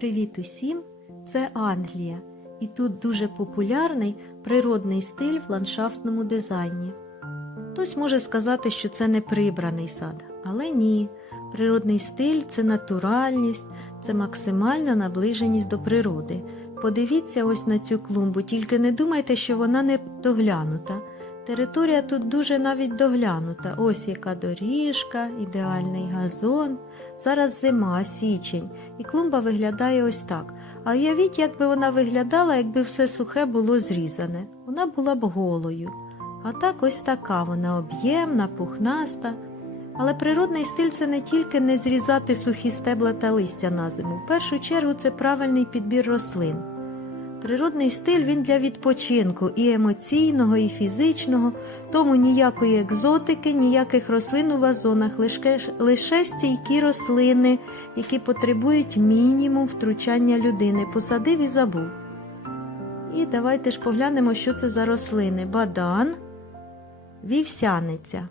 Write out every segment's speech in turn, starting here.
Привіт усім! Це Англія, і тут дуже популярний природний стиль в ландшафтному дизайні. Хтось може сказати, що це не прибраний сад, але ні. Природний стиль це натуральність, це максимальна наближеність до природи. Подивіться ось на цю клумбу, тільки не думайте, що вона не доглянута. Територія тут дуже навіть доглянута. Ось яка доріжка, ідеальний газон. Зараз зима, січень, і клумба виглядає ось так. А уявіть, як би вона виглядала, якби все сухе було зрізане. Вона була б голою. А так ось така вона об'ємна, пухнаста. Але природний стиль це не тільки не зрізати сухі стебла та листя на зиму. В першу чергу це правильний підбір рослин. Природний стиль він для відпочинку і емоційного, і фізичного, тому ніякої екзотики, ніяких рослин у вазонах, лише, стійкі рослини, які потребують мінімум втручання людини. Посадив і забув. І давайте ж поглянемо, що це за рослини. Бадан, вівсяниця.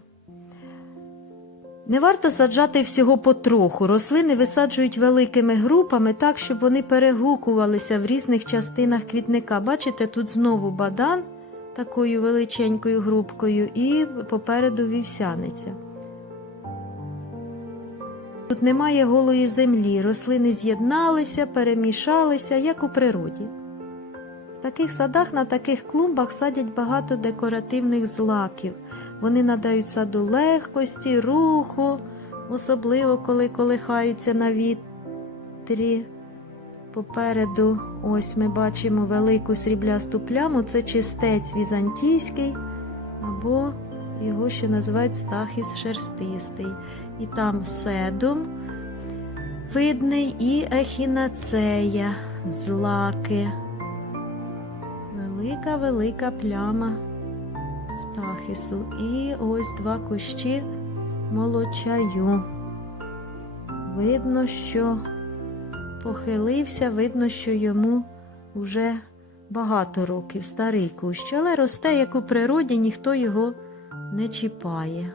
Не варто саджати всього потроху. Рослини висаджують великими групами так, щоб вони перегукувалися в різних частинах квітника. Бачите, тут знову бадан такою величенькою групкою і попереду вівсяниця. Тут немає голої землі, рослини з'єдналися, перемішалися, як у природі. В таких садах на таких клумбах садять багато декоративних злаків. Вони надають саду легкості, руху, особливо коли колихаються на вітрі. Попереду ось ми бачимо велику сріблясту пляму, це чистець візантійський, або його ще називають стахіс шерстистий. І там седум видний і ехінацея, злаки. Велика велика пляма стахісу. І ось два кущі молочаю. Видно, що похилився, видно, що йому вже багато років, старий кущ, але росте, як у природі, ніхто його не чіпає.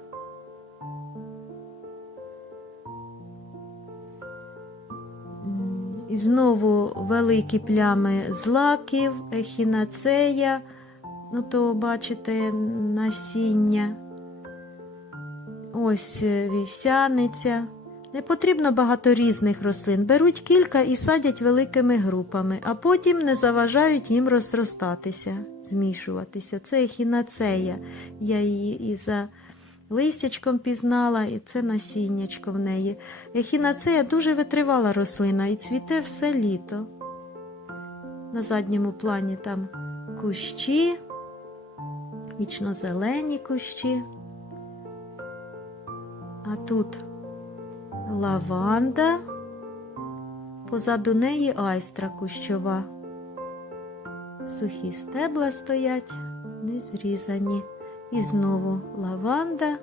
І знову великі плями злаків, ехінацея, ну то бачите насіння. Ось вівсяниця. Не потрібно багато різних рослин. Беруть кілька і садять великими групами, а потім не заважають їм розростатися, змішуватися. Це ехінацея. Я її і за листячком пізнала, і це насіннячко в неї. Ехінацея дуже витривала рослина і цвіте все літо. На задньому плані там кущі, вічно-зелені кущі. А тут лаванда, позаду неї айстра кущова. Сухі стебла стоять, не зрізані. І знову лаванда,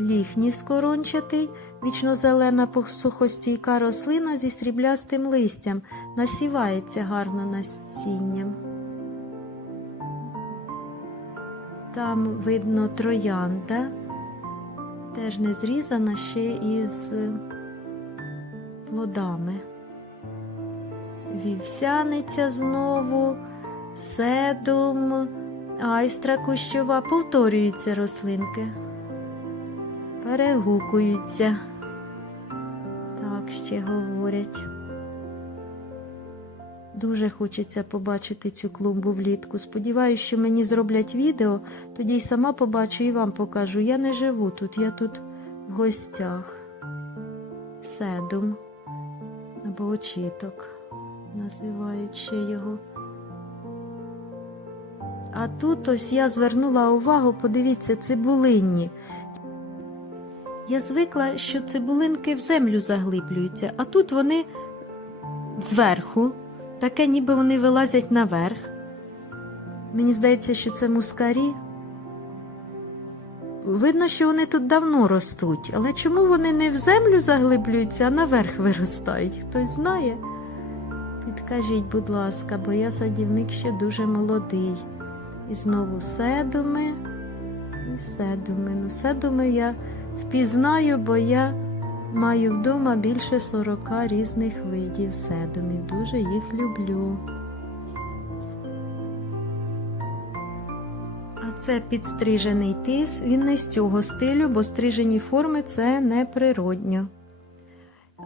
ліхніс корончатий, вічно-зелена сухостійка рослина зі сріблястим листям, насівається гарно насінням. Там видно троянда, теж не зрізана ще із плодами. Вівсяниця знову, седум. Айстра кущова повторюються рослинки, перегукуються. Так ще говорять. Дуже хочеться побачити цю клумбу влітку. Сподіваюся, що мені зроблять відео, тоді й сама побачу і вам покажу. Я не живу тут, я тут в гостях. Седум або очіток називають ще його. А тут ось я звернула увагу, подивіться, цибулинні. Я звикла, що цибулинки в землю заглиблюються, а тут вони зверху, таке ніби вони вилазять наверх. Мені здається, що це мускарі. Видно, що вони тут давно ростуть, але чому вони не в землю заглиблюються, а наверх виростають? Хтось знає? Підкажіть, будь ласка, бо я садівник ще дуже молодий. І знову седуми і седуми. Ну, седуми я впізнаю, бо я Маю вдома більше 40 різних видів седумів. Дуже їх люблю. А це підстрижений тис. Він не з цього стилю, бо стрижені форми це неприродньо.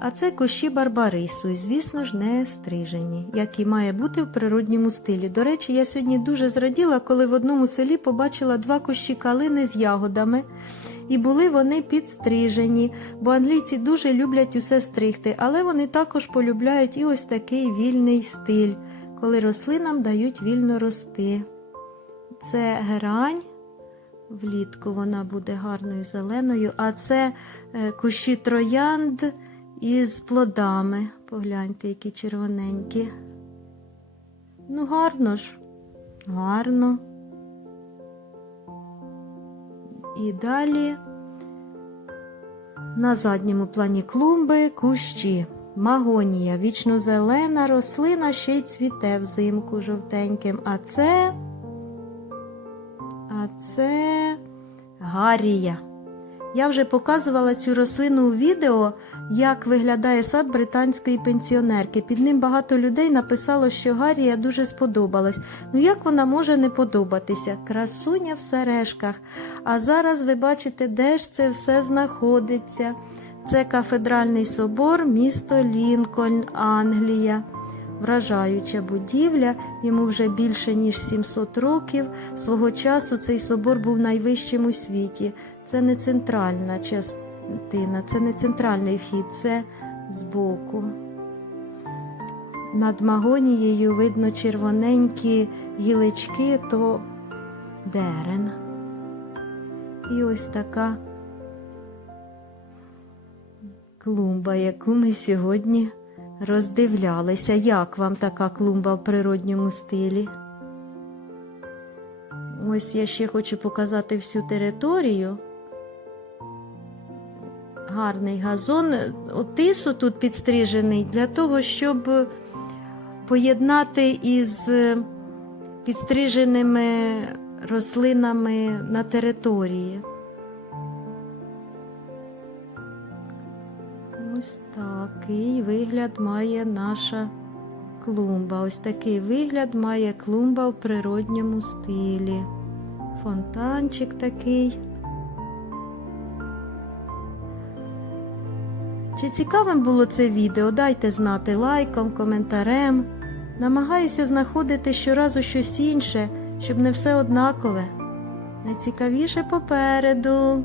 А це кущі барбарису, і, звісно ж, не стрижені, як і має бути в природньому стилі. До речі, я сьогодні дуже зраділа, коли в одному селі побачила два кущі калини з ягодами. І були вони підстрижені, бо англійці дуже люблять усе стригти, але вони також полюбляють і ось такий вільний стиль, коли рослинам дають вільно рости. Це герань, влітку вона буде гарною зеленою, а це е, кущі троянд із плодами. Погляньте, які червоненькі. Ну, гарно ж, гарно. І далі на задньому плані клумби кущі. Магонія, вічно зелена рослина ще й цвіте взимку жовтеньким. А це, а це гарія. Я вже показувала цю рослину у відео, як виглядає сад британської пенсіонерки. Під ним багато людей написало, що Гарія дуже сподобалась. Ну як вона може не подобатися? Красуня в сережках. А зараз ви бачите, де ж це все знаходиться. Це кафедральний собор, місто Лінкольн, Англія. Вражаюча будівля, йому вже більше ніж 700 років. Свого часу цей собор був найвищим у світі. Це не центральна частина, це не центральний вхід, це збоку. Над магонією видно червоненькі гілечки, то дерен. І ось така клумба, яку ми сьогодні роздивлялися. Як вам така клумба в природньому стилі? Ось я ще хочу показати всю територію. Гарний газон. От Тису тут підстрижений для того, щоб поєднати із підстриженими рослинами на території. Ось такий вигляд має наша клумба. Ось такий вигляд має клумба в природньому стилі. Фонтанчик такий. Чи цікавим було це відео? Дайте знати лайком, коментарем. Намагаюся знаходити щоразу щось інше, щоб не все однакове. Найцікавіше попереду.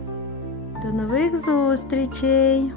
До нових зустрічей!